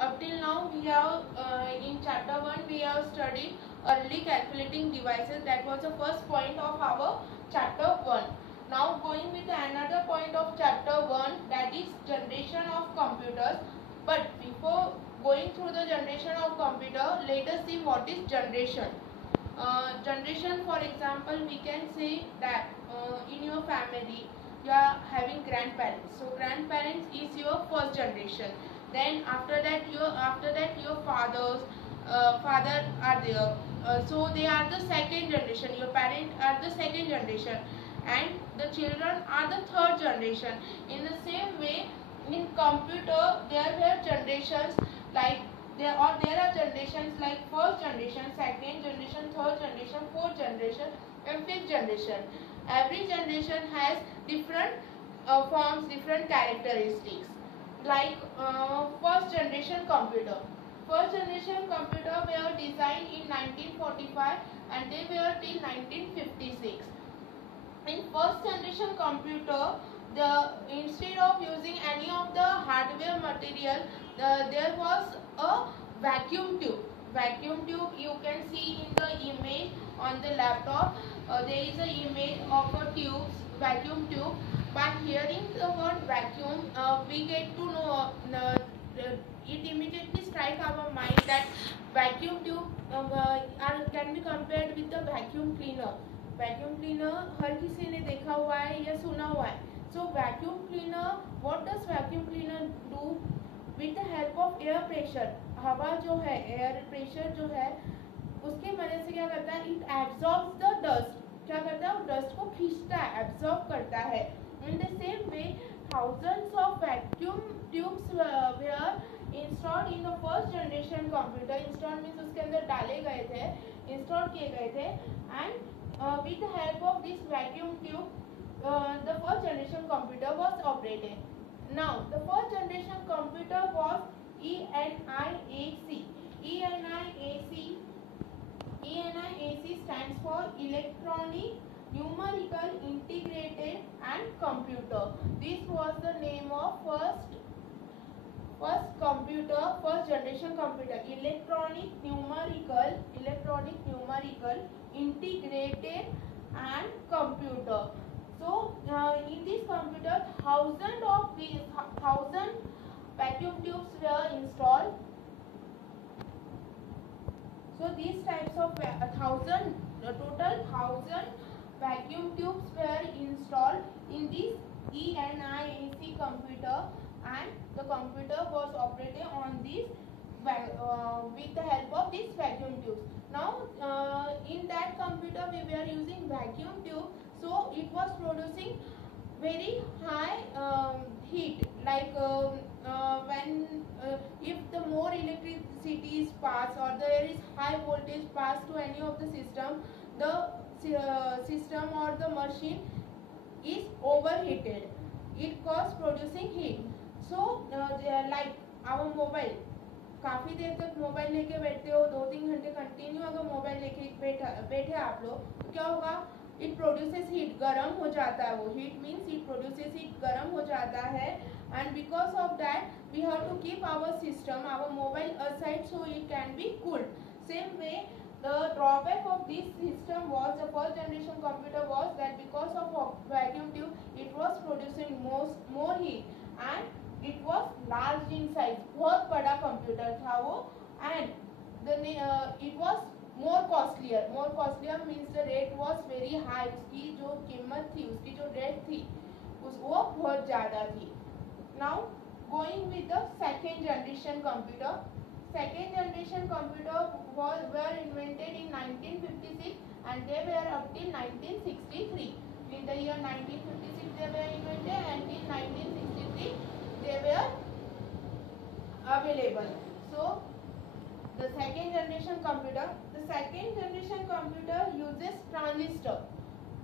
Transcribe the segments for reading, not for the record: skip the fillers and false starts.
Up till now we have in chapter 1 we have studied early calculating devices. That was the first point of our chapter 1. Now going with another point of chapter 1, that is generation of computers. But before going through the generation of computer, let us see what is generation. Generation, for example, we can say that in your family you are having grandparents. So grandparents is your first generation. Then after that your fathers father are there. So they are the second generation. Your parents are the second generation, and the children are the third generation. In the same way, in computer there were generations like there are generations like first generation, second generation, third generation, fourth generation, and fifth generation. Every generation has different forms, different characteristics. Like first generation computer. First generation computer were designed in 1945 and they were till 1956. In first generation computer, instead of using any of the hardware material, there was a vacuum tube. Vacuum tube you can see in the image on the laptop. There is an image of a vacuum tube. By hearing the word vacuum, we get to know it immediately strike our mind that vacuum tube can be compared with the vacuum cleaner. Vacuum cleaner हर किसी ने देखा हुआ है या सुना हुआ है. So vacuum cleaner, what does vacuum cleaner do? With the help of air pressure, हवा जो है, एयर प्रेशर जो है, उसकी मदद से क्या करता है? It absorbs the dust. क्या करता है? डस्ट को खींचता है, एब्जॉर्ब करता है. In the same way thousands of vacuum tubes were installed in the first generation computer. Installed means उसके अंदर डाले गए थे, इंस्टॉल किए गए थे. And with the help of this vacuum tube, the first generation computer was operated. Now, the first generation computer was ENIAC. ENIAC stands for Electronic Numerical Integrated and Computer. This was the name of first generation computer. Electronic numerical integrated and computer. So in this computer, thousand vacuum tubes were installed. So these types of total 1000 vacuum tubes were installed in this ENIAC computer, and the computer was operated on this with the help of these vacuum tubes. Now in that computer we were using vacuum tube, so it was producing very high heat. Like when if the more electricity is passed or there is high voltage passed to any of the system, the system or the machine is overheated. It causes producing heat. So like our mobile, काफ़ी देर तक mobile लेके बैठते हो, 2-3 घंटे continue अगर mobile लेके बैठे आप लोग, तो क्या होगा? इट प्रोड्यूसेस हीट, गर्म हो जाता है. वो heat means it produces heat, गर्म हो जाता है. And because of that we have to keep our system, our mobile aside so it can be cooled. Same way the drawback of this system was, the first generation computer was that because of vacuum tube, it was producing more heat and it was large in size. बहुत बड़ा computer था वो. and it was more costlier means the rate was very high. उसकी जो कीमत थी, उसकी जो रेट थी, वो बहुत ज़्यादा थी. now going with the second generation computer. Second generation computer were invented in 1956 and they were up till 1963. In the year 1956 they were invented and in 1963 they were available. So the second generation computer uses transistor.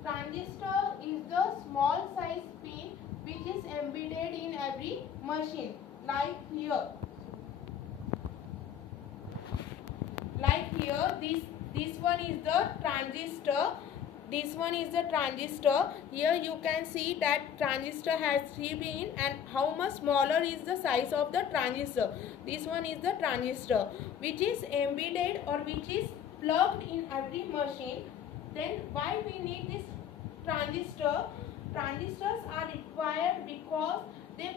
Transistor is the small size pin which is embedded in every machine. Like here, this one is the transistor, this one is the transistor. Here you can see that transistor has 3 pin, and how much smaller is the size of the transistor. This one is the transistor which is embedded or which is plugged in every machine. Then why we need this transistor? Transistors are required because they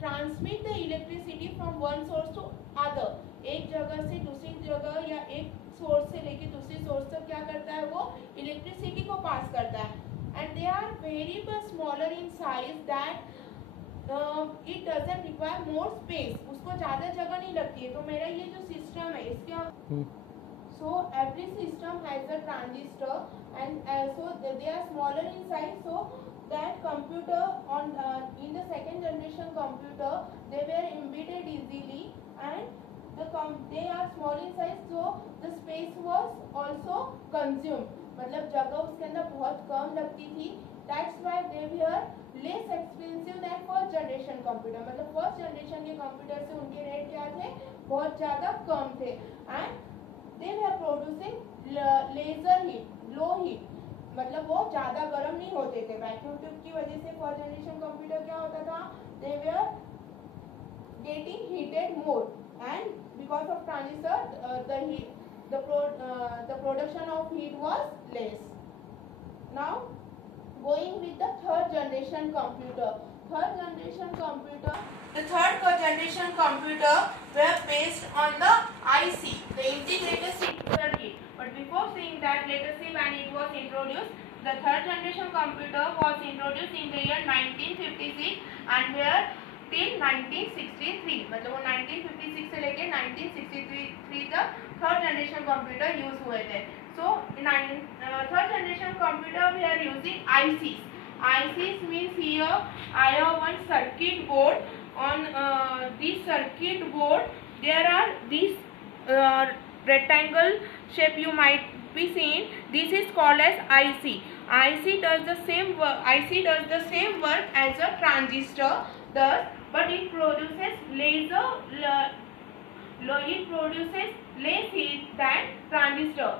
transmit the electricity from one source to other. एक जगह से दूसरी जगह या एक source से लेके दूसरी सोर्स तक क्या करता है, वो इलेक्ट्रिसिटी को पास करता है. And they are very much smaller in size that it doesn't require more space. उसको ज़्यादा जगह नहीं लगती है. तो मेरा ये जो सिस्टम है इसका so every system has a transistor, and so they are smaller in size, so that computer on in the second generation computer they were embedded easily, and they are small in size, so the space was also consumed. मतलब जगह उसके अंदर बहुत कम लगती थी. That's why they were less expensive than first generation computer. मतलब first generation के computer से उनके रेट क्या थे, बहुत ज़्यादा कम थे. And they were producing laser heat, low heat. मतलब वो ज़्यादा गर्म नहीं होते थे. वैक्यूम ट्यूब की वजह से फर्स्ट जनरेशन कंप्यूटर क्या होता था, they were getting heated more, and because of transistor the production of heat was less. Now going with the third generation computer. Third generation computer. The third generation computer were based on the IC, the integrated circuit. But before seeing that, let us see when it was introduced. The third generation computer was introduced in the year 1956 and were till 1963. मतलब वो 1956 से लेके 1963 तक third generation computer use हुए थे. So in third generation computer we are using ICs. ICs means here I have one circuit board. On this circuit board there are these rectangle shape you might be seen. This is called as IC. IC does the same work as a transistor does, but it produces less heat than transistor.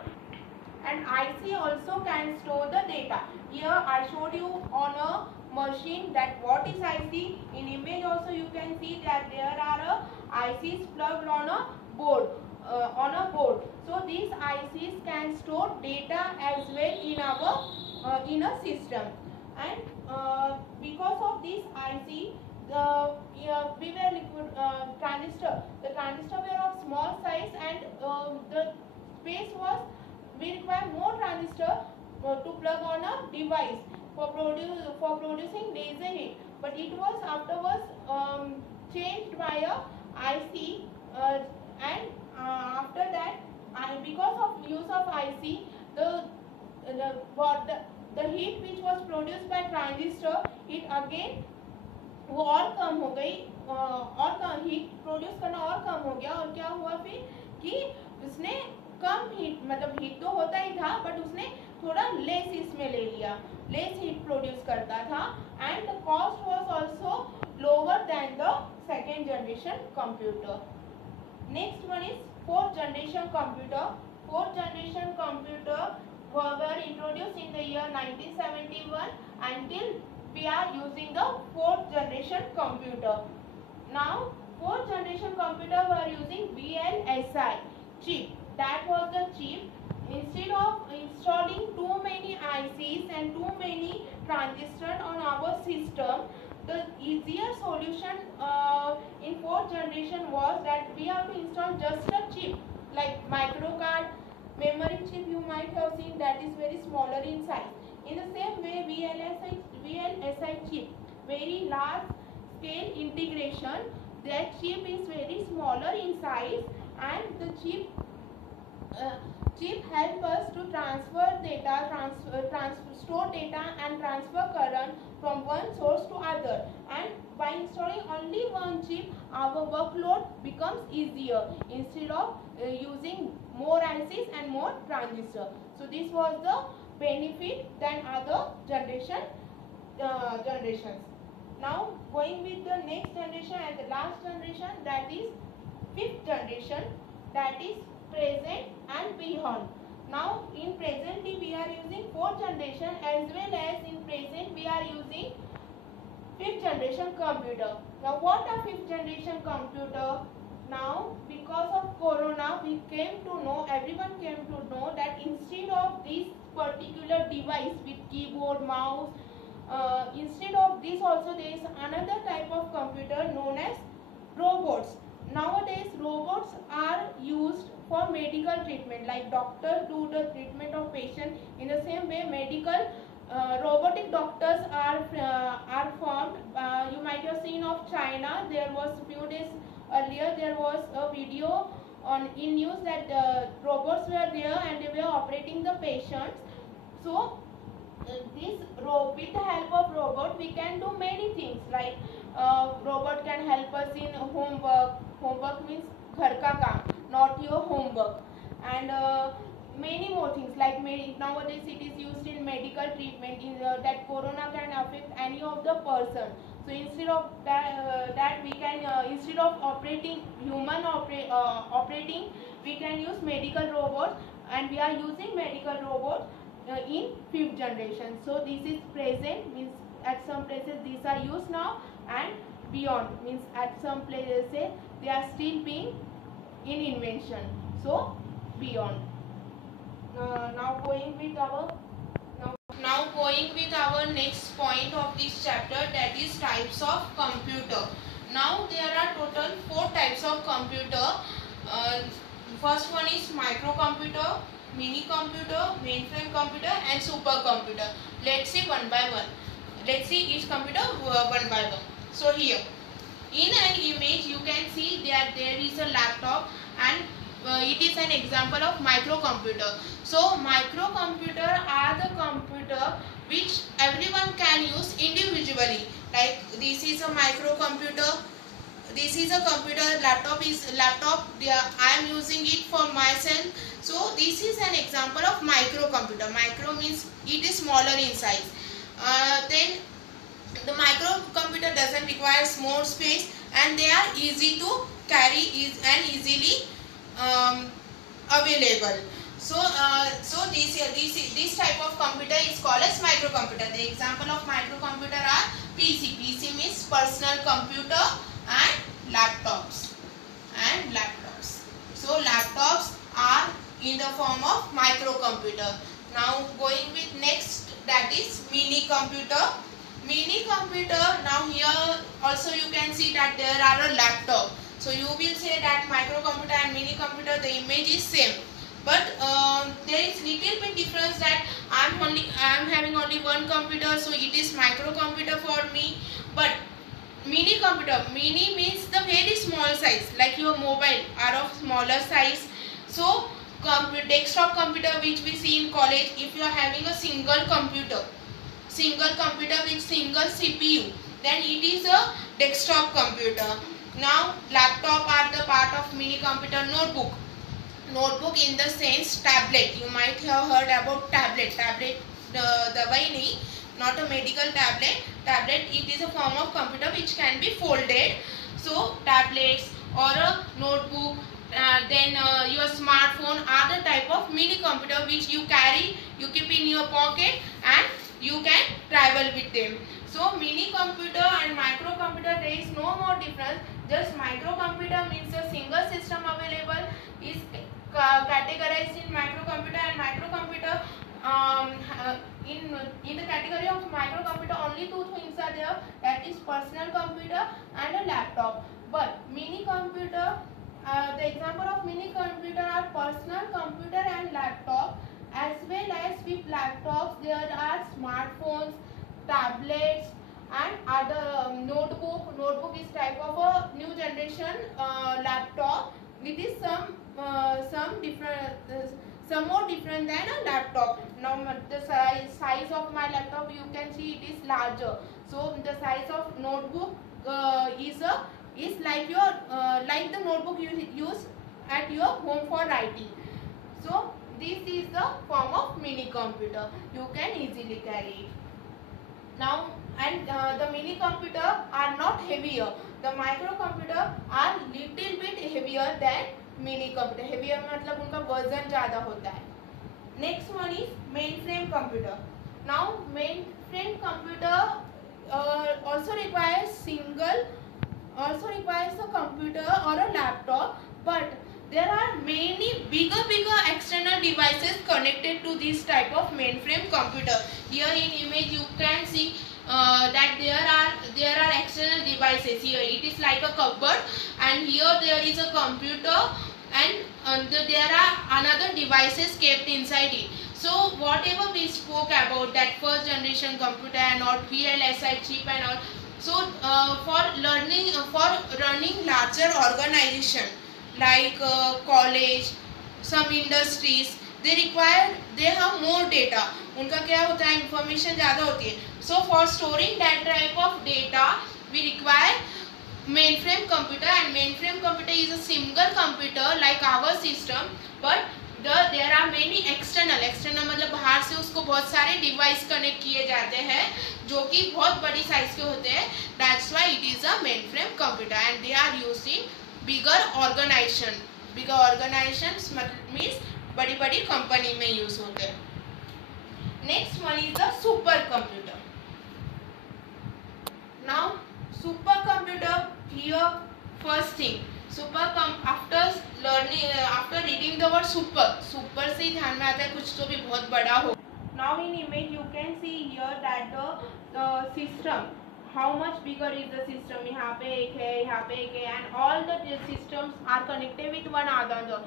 And IC also can store the data. Here I showed you on a machine that what is IC. In image also you can see that there are ICs plugged on a board. So these ICs can store data as well in a system. And because of this IC, we were liquid transistor. The transistor were of small size, and the space was, we require more transistor to plug on a device for producing laser heat. But it was afterwards changed by a IC, and after that, because of use of IC, the heat which was produced by transistor, it again वो और कम हो गई, और heat produce करना और कम हो गया. और क्या हुआ फिर कि उसने कम हीट, मतलब हीट तो होता ही था बट उसने थोड़ा लेस इसमें ले लिया, लेस हीट प्रोड्यूस करता था. And the cost was also lower than the second generation computer. Next one is fourth generation computer. Fourth generation computer were introduced in the year 1971 until we are using the fourth generation computer. Now fourth generation computer were using VLSI chip. That was the chip. Instead of installing too many ICs and too many transistors on our system, the easier solution in fourth generation was that we have to install just a chip like microcard, memory chip you might have seen, that is very smaller in size. In the same way VLSI chip, very large scale integration, that chip is very smaller in size, and the chip help us to transfer data, store data and transfer current from one source to other. And by installing only one chip, our workload becomes easier instead of using more ICs and more transistors. So this was the benefit than other generations. Now going with the next generation and the last generation, that is fifth generation, that is present and beyond. Now in presently we are using 4th generation, as well as in present we are using 5th generation computer. Now what are 5th generation computer? Now because of corona we came to know, everyone came to know that instead of this particular device with keyboard, mouse, instead of this also there is another type of computer known as robots. Nowadays robots are used for medical treatment, like doctors do the treatment of patient. In the same way medical robotic doctors are formed. You might have seen of China. There was few days earlier there was a video on in news that robots were there and they were operating the patients. So with the help of robot we can do many things, like robot can help us in homework. Homework means ghar ka kaam, not your homework. And many more things, like nowadays it is used in medical treatment. That corona can affect any of the person, so instead of that we can instead of operating operating, we can use medical robots, and we are using medical robots in 5th generation. So this is present, means at some places these are used now, and beyond means at some places they are still being in invention. So beyond. Now going with our next point of this chapter, that is types of computer. Now there are total 4 types of computer. First one is microcomputer, mini computer, mainframe computer, and supercomputer. Let's see one by one. Let's see each computer one by one. So here in an image you can see that there is a laptop, and it is an example of microcomputer. So microcomputer are the computer which everyone can use individually. Like this is a microcomputer, this is a computer, laptop. I am using it for myself. So this is an example of microcomputer. Micro means it is smaller in size. Then the microcomputer doesn't require more space, and they are easy to carry and easily available. So this type of computer is called as microcomputer. The example of microcomputer are PC. PC means personal computer, and laptops. So laptops are in the form of microcomputer. Now going with next, that is mini computer. Mini computer, now here also you can see that there are a laptop. So you will say that microcomputer and mini computer, the image is same, but there is little bit difference that I am having only one computer, so it is microcomputer for me. But mini computer, mini means the very small size, like your mobile are of smaller size. So desktop computer which we see in college, if you are having a single computer with single CPU, then it is a desktop computer. Now laptop are the part of mini computer. Notebook in the sense tablet. You might have heard about tablet. The way not a medical tablet. Tablet, it is a form of computer which can be folded. So tablets or a notebook, then your smartphone are the type of mini computer which you carry, you keep in your pocket, and you can travel with them. So mini computer and microcomputer, there is no more difference. Just microcomputer means a single system available is categorized in microcomputer, and microcomputer in the category of microcomputer only 2 things are there, that is personal computer and a laptop. But mini computer, the example of mini computer are personal computer and laptop. As well as with laptops there are smartphones, tablets, and other notebook. Notebook is type of a new generation laptop. It is some more different than a laptop. Now the size of my laptop, you can see it is larger. So the size of notebook is like your like the notebook you use at your home for writing. So this is the form of mini computer. You can easily carry it. Now, and the mini computer are not heavier. The microcomputer are little bit heavier than mini computer. Heavier मतलब उनका वजन ज़्यादा होता है. Next one is mainframe computer. Now mainframe computer also requires a computer or a laptop, but there are many bigger external devices connected to this type of mainframe computer. Here in image you can see that there are external devices. Here it is like a cupboard, and here there is a computer, and there are another devices kept inside it. So whatever we spoke about, that first generation computer and all, VLSI chip and all, so for running larger organization like college, some industries, they have more data. उनका क्या होता है, information ज़्यादा होती है. So for storing that type of data, we require mainframe computer, and mainframe computer is a single computer like our system, but there are many external मतलब बाहर से उसको बहुत सारे डिवाइस कनेक्ट किए जाते हैं जो कि बहुत बड़ी साइज के होते हैं. That's why it is a mainframe computer, and they are used in bigger organization. Bigger organizations means बड़ी कंपनी में यूज होते हैं. Next one is the supercomputer. Now supercomputer, here first thing, after reading the word super से ही ध्यान में आता है कुछ तो भी बहुत बड़ा हो. Now in image you can see here that the system, how much bigger is the system. यहाँ पे एक है, and all the systems are connected with one another.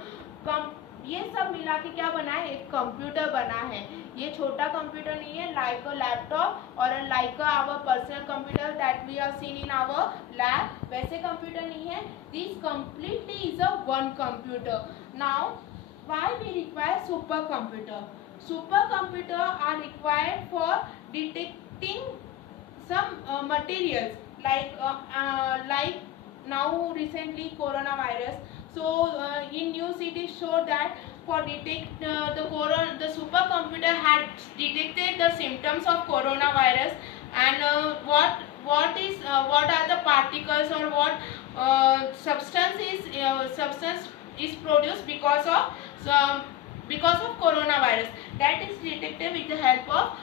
ये सब मिला के क्या बना है, एक कंप्यूटर बना है. ये छोटा कंप्यूटर नहीं है like a laptop और like our personal computer that we have seen in our lab. वैसे कंप्यूटर नहीं है. This completely is a one computer. Now why we require supercomputer? Supercomputer are required for detecting some materials like now recently coronavirus. So in news it is showed that for detect the supercomputer had detected the symptoms of coronavirus, and what are the particles or what substance is produced because of coronavirus. That is detected with the help of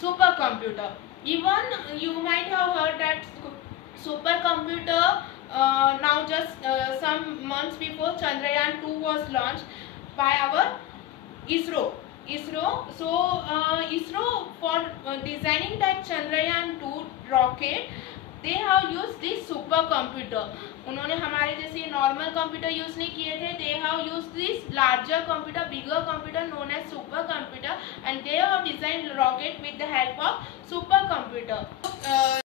supercomputer. Even you might have heard that supercomputer now just some months before Chandrayaan-2 was launched by our ISRO. So ISRO for designing that Chandrayaan-2 rocket, they have used this supercomputer. उन्होंने हमारे जैसे normal computer use नहीं किए थे. They have used this larger computer, bigger computer known as supercomputer, and they have designed rocket with the help of supercomputer.